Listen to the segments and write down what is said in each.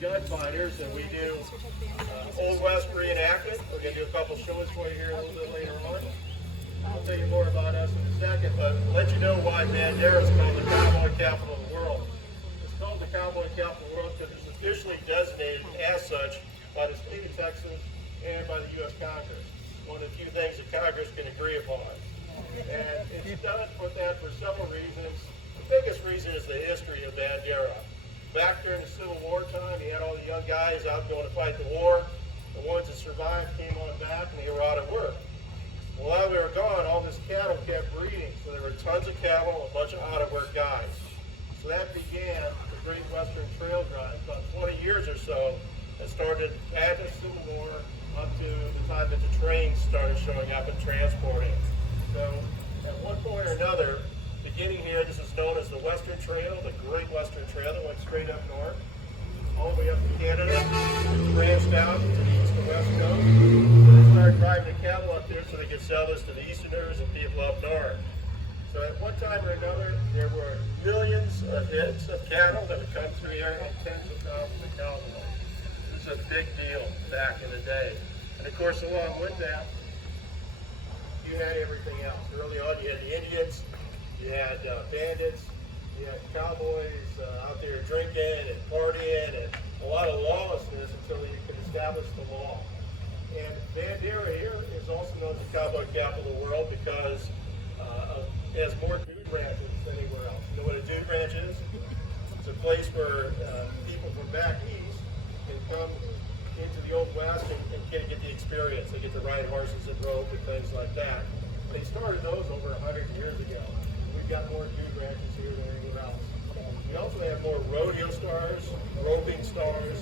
Gunfighters, and we do Old West reenactment. We're going to do a couple shows for you here a little bit later on. I'll tell you more about us in a second, but I'll let you know why Bandera is called the Cowboy Capital of the world. It's called the Cowboy Capital of the world because it's officially designated as such by the state of Texas and by the U.S. Congress. One of the few things that Congress can agree upon. And it's done for that for several reasons. The biggest reason is the history of Bandera. Back during the Civil War time, you had all the young guys out going to fight the war. The ones that survived came on back and they were out of work. Well, while they were gone, all this cattle kept breeding. So there were tons of cattle and a bunch of out-of-work guys. So that began the Great Western Trail Drive. About 20 years or so, it started after the Civil War up to the time that the trains started showing up and transporting. So at one point or another, beginning here, this is known as the Western Trail, the Great Western Trail that went straight up north, all the way up to Canada, branched out to the east and west coast. So they started driving the cattle up there so they could sell this to the Easterners and people up north. So at one time or another, there were millions of heads of cattle that would come through here and tens of thousands of cowboys. This is a big deal back in the day. And of course, along with that, you had everything else. Early on, you had the Indians, you had bandits, you had cowboys out there drinking and partying, and a lot of lawlessness until you could establish the law. And Bandera here is also known as the Cowboy Capital of the world because it has more dude ranches than anywhere else. You know what a dude ranch is? It's a place where people from back east can come into the Old West and get the experience. They get to ride horses and rope and things like that. They started those over 100 years ago. We've got more dude ranches here than anywhere else. We also have more rodeo stars, roping stars,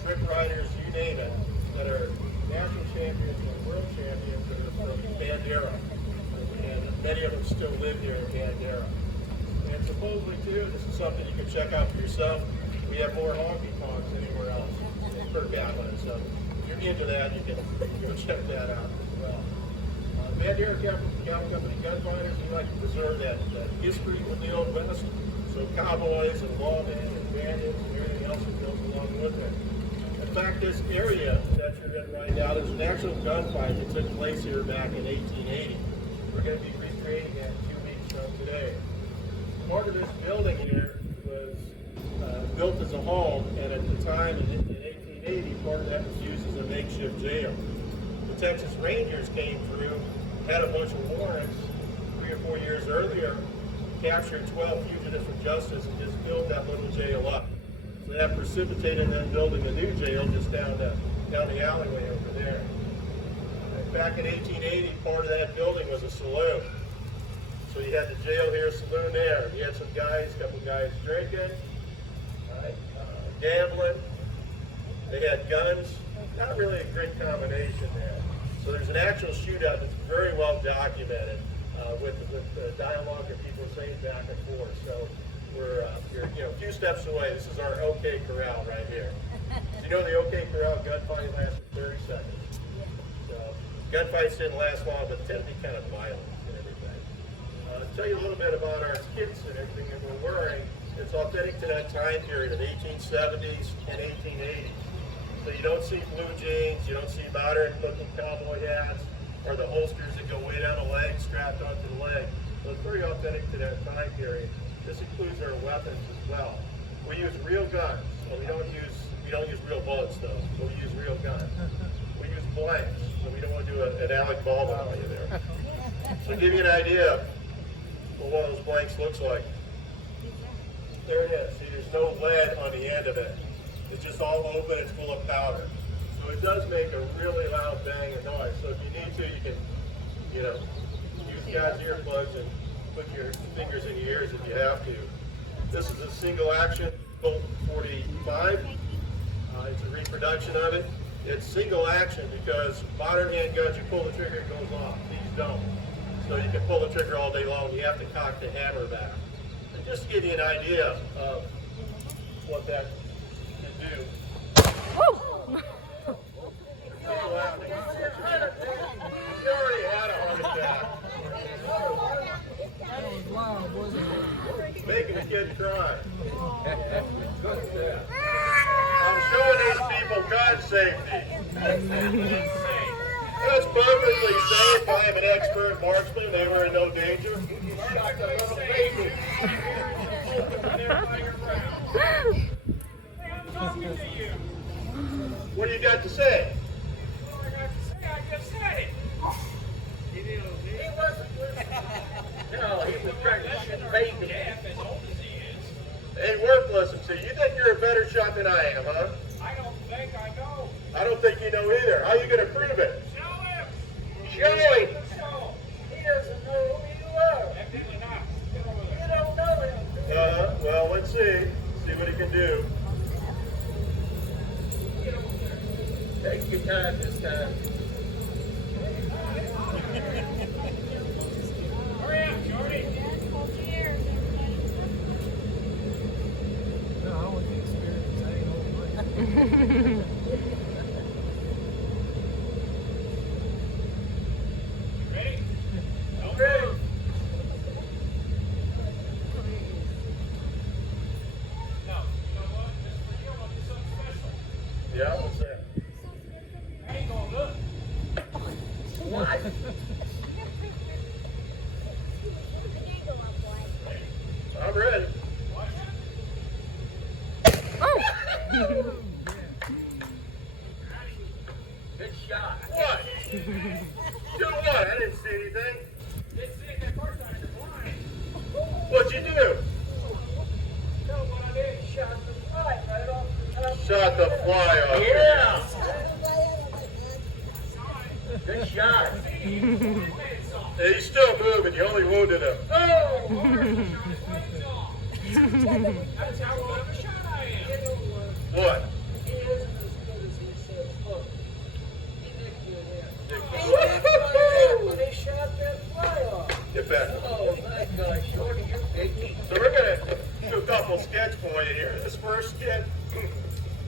trick riders, you name it, that are national champions and world champions that are from Bandera. And many of them still live here in Bandera. And supposedly, too, this is something you can check out for yourself. We have more honky tonks than anywhere else per capita. So if you're into that, you can go check that out as well. Bandera Cattle Company Gunfighters, we like to preserve that history of the Old West. So cowboys and lawmen and bandits and everything else that goes along with it. In fact, this area that you're in right now, there's an actual gunfight that took place here back in 1880. We're going to be recreating that 2 weeks from today. Part of this building here was built as a home, and at the time in 1880, part of that was used as a makeshift jail. The Texas Rangers came through, had a bunch of warrants 3 or 4 years earlier, captured 12 fugitives from justice, and just filled that little jail up. So that precipitated them building a new jail just down the alleyway over there. Back in 1880, part of that building was a saloon. So you had the jail here, saloon there. You had some guys, a couple guys drinking, gambling. They had guns. Not really a great combination there. So there's an actual shootout that's very well documented with the dialogue that people are saying back and forth. So we're a few steps away. This is our OK Corral right here. You know the OK Corral gunfight lasted 30 seconds. So gunfights didn't last long, but tend to be kind of violent and everything. I'll tell you a little bit about our kits and everything that we're wearing. It's authentic to that time period of 1870s and 1880s. So you don't see blue jeans, you don't see modern-looking cowboy hats, or the holsters that go way down the leg, strapped onto the leg. So it's very authentic to that time period. This includes our weapons as well. We use real guns. So we don't use real bullets though. So we use real guns. We use blanks. So we don't want to do an Alec Baldwin on you there. So to give you an idea of what one of those blanks looks like. There it is. See, there's no lead on the end of it. It's just all open, it's full of powder. So it does make a really loud bang of noise. So if you need to, you can, use God's earplugs and put your fingers in your ears if you have to. This is a single action Colt 45. It's a reproduction of it. It's single action because modern handguns, you pull the trigger, it goes off. These don't. So you can pull the trigger all day long. You have to cock the hammer back. And just to give you an idea of what that can do. Woo! You already had a heart attack. That was loud, wasn't it? Making a kid cry. safety. That's perfectly safe. I'm an expert marksman. They were in no danger. Shot the little baby. What do you got to say? What I got to say, I just say. He wasn't No, he was trying to shoot baby. as old as he is. Hey, work listen to you. You think you're a better shot than I am, huh? I don't think I know. I don't think you know either. How are you going to prove it? Show him. Show him. Show him. He doesn't know who you are. Evidently not. Get over You there. don't know him. Well, let's see. See what he can do. Take your time this time. Hurry up, Jordy. No, I want the experience. I ain't holding mine. Ready? Don't Ready. move. No, you know what? Just for you, I'll do something special. Yeah, what's that? I ain't gonna look. What? I'm ready. Watch it. Good shot. What? Do what? I didn't see anything. Didn't see it the first time. You're blind. What'd you do? No, what I did, shot the fly right off the top. Shot the fly off. Yeah. Good shot. Hey, he's still moving. You only wounded him. Oh! That's how good of a shot I am. You know what? What? He isn't as good as he says. Look, he nicked you there. Nicked He you. nicked my head when he shot that fly off. Get back. Oh, my gosh, Shorty, you're big. So we're going to do a couple sketch for you here. This first sketch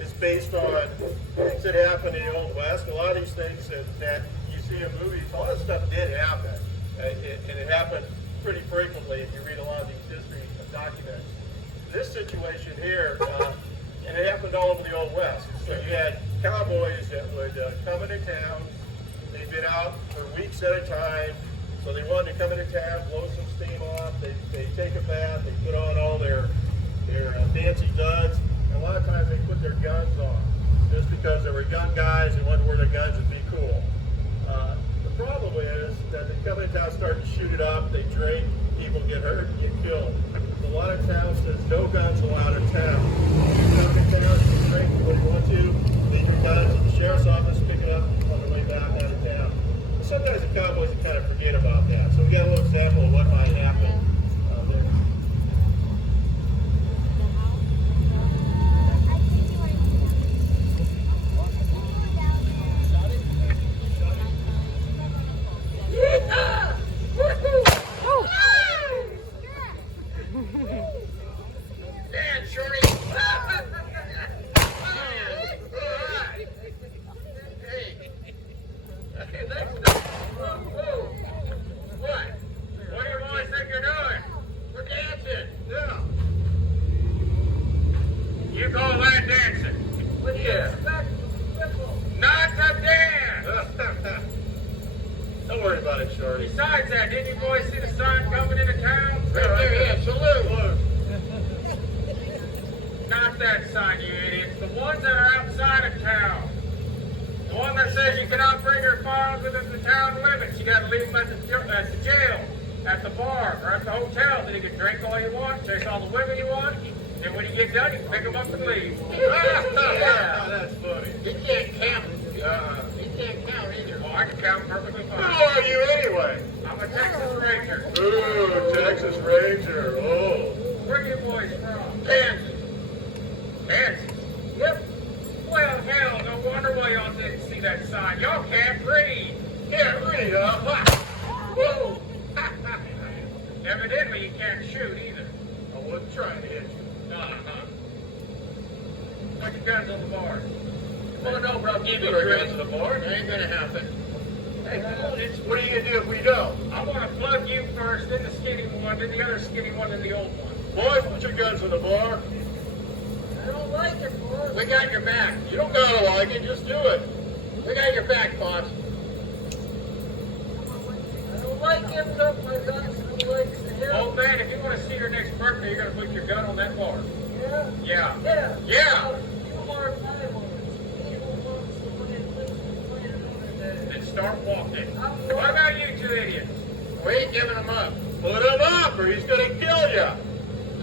is based on things that happened in the Old West. A lot of these things that you see in movies, a lot of stuff did happen. And it happened pretty frequently if you read a lot of these history documents. This situation here, and it happened all over the Old West. So you had cowboys that would come into town. They'd been out for weeks at a time. So they wanted to come into town, blow some steam off. They take a bath. They put on all their fancy duds. And a lot of times they put their guns on, just because they were young guys and wanted to wear their guns and be cool. The problem is that they come into town, start to shoot it up. They drink, people get hurt, and get killed. A lot of towns says no guns allowed in town. You come in town, you drink what you want to, leave your guns at the sheriff's office, pick it up on the way back out of town. Sometimes the cowboys kind of forget about that. So we got a little example of what might happen there. Dan, Shorty. What do you boys think you're doing? We're dancing. Yeah. You call that dancing? What do you expect? Fickle. Not to dance! Don't worry about it, Shorty. Besides that, didn't you boys see the sign coming into town? Right there, yeah, salute. Not that sign, you idiots. The ones that are outside of town. The one that says you cannot bring your firearms within the town limits. You gotta leave them at the jail, at the bar, or at the hotel. Then you can drink all you want, chase all the women you want. And when you get done, you can pick them up and leave. Yeah, that's funny. You can't count. You can't count either. Well, I can count perfectly fine. Who are you anyway? I'm a Texas Ranger. Ooh, Texas Ranger. Oh. Where are you boys from? Kansas. Kansas? Yep. Well, hell, no wonder why y'all didn't see that sign. Y'all can't read. Can't read, huh? Woo! Evidently, you can't shoot either. I wasn't trying to hit you. Uh-huh. Put your guns on the bar. Well, no, bro, give me your guns on the bar. It ain't gonna happen. Hey, come on, what are you gonna do if we don't? I want to plug you first, then the skinny one, then the other skinny one, then the old one. Boys, put your guns on the bar. don't like it, boss. We got your back. You don't gotta like it, just do it. We got your back, boss. I don't like giving up my guns to the lakes to him. Old man, if you want to see your next birthday, you're going to put your gun on that bar. Yeah? Yeah. Yeah. Yeah. You are my ones. Evil ones, the one that lives in the planet over there. Then start walking. I'm What about you two idiots? We ain't giving him up. Put him up or he's gonna kill you.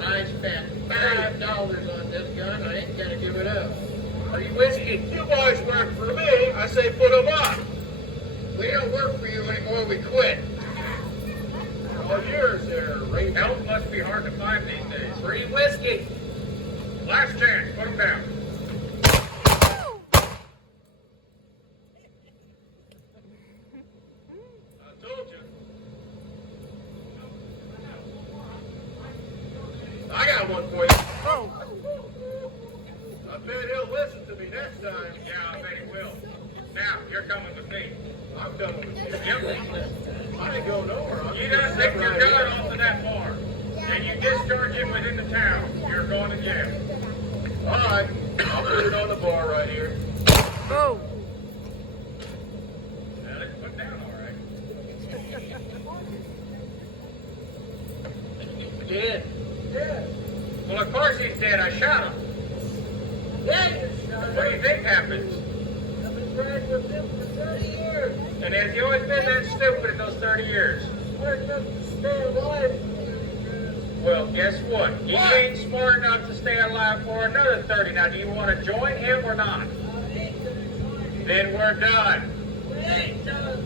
I spent $5 on this gun. I ain't gonna give it up. Are you whiskey? You boys work for me. I say put him up. We don't work for you anymore. We quit. All yours there, Ray. Help must be hard to find these days. Free whiskey. Last chance. Put him down. I told you. I got one for you. I bet he'll listen to me next time. Yeah, I bet he will. Now, you're coming with me. I'm coming with you. Yep. I ain't going nowhere. I'm You just done take sitting your right gun here. off of that bar, and you discharge it within the town, you're going to jail. All right, I'll put it on the bar right here. Oh. Now, let's put down all right. Dead. Yeah. Well, of course he's dead. I shot him. Yeah, you shot What do you him. think happens? I've been riding with him for 30 years. And has he always been that stupid in those 30 years? Hard enough to stay alive for 30 years. Well, guess what? He What? ain't smart enough to stay alive for another 30. Now, do you want to join him or not? I ain't gonna join you. Then we're done. We ain't done.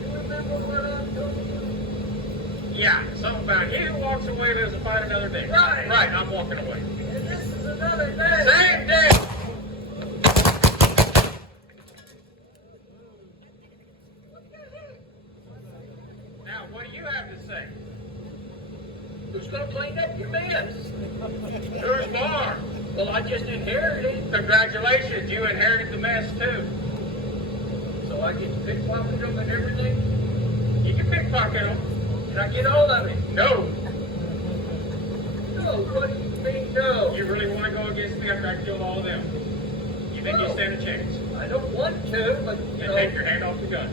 You remember what I told you? Yeah, something about he who walks away lives to fight another day. Right. Right, I'm walking away. And this is another day. Same day. Now, what do you have to say? Who's gonna clean up your mess? Who's Bar? Well, I just inherited, Congratulations, you inherited the mess too. so I get to pickpocket them and everything. You can pickpocket them. Can I get all of it? No. No, what do you mean, no? You really want to go against me after I killed all of them? You think you stand a chance? I don't want to, but, you Then know, take your hand off the gun.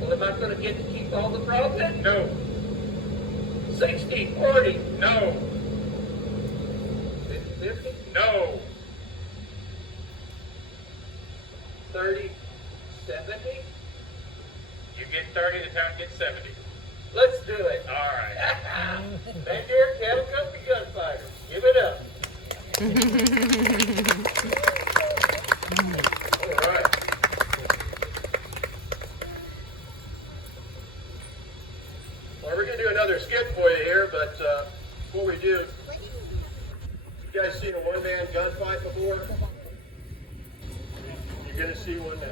well, am I gonna get to keep all the profit? No. 60, 40, No. 50, No. 30, 70? You get 30, the town gets 70. Let's do it. All right. Bandera Cattle Company Gunfighter. Give it up. All right. Well, we're gonna do another skit for you here, but before we do, you guys seen a one-man gunfight before? You're gonna see one now.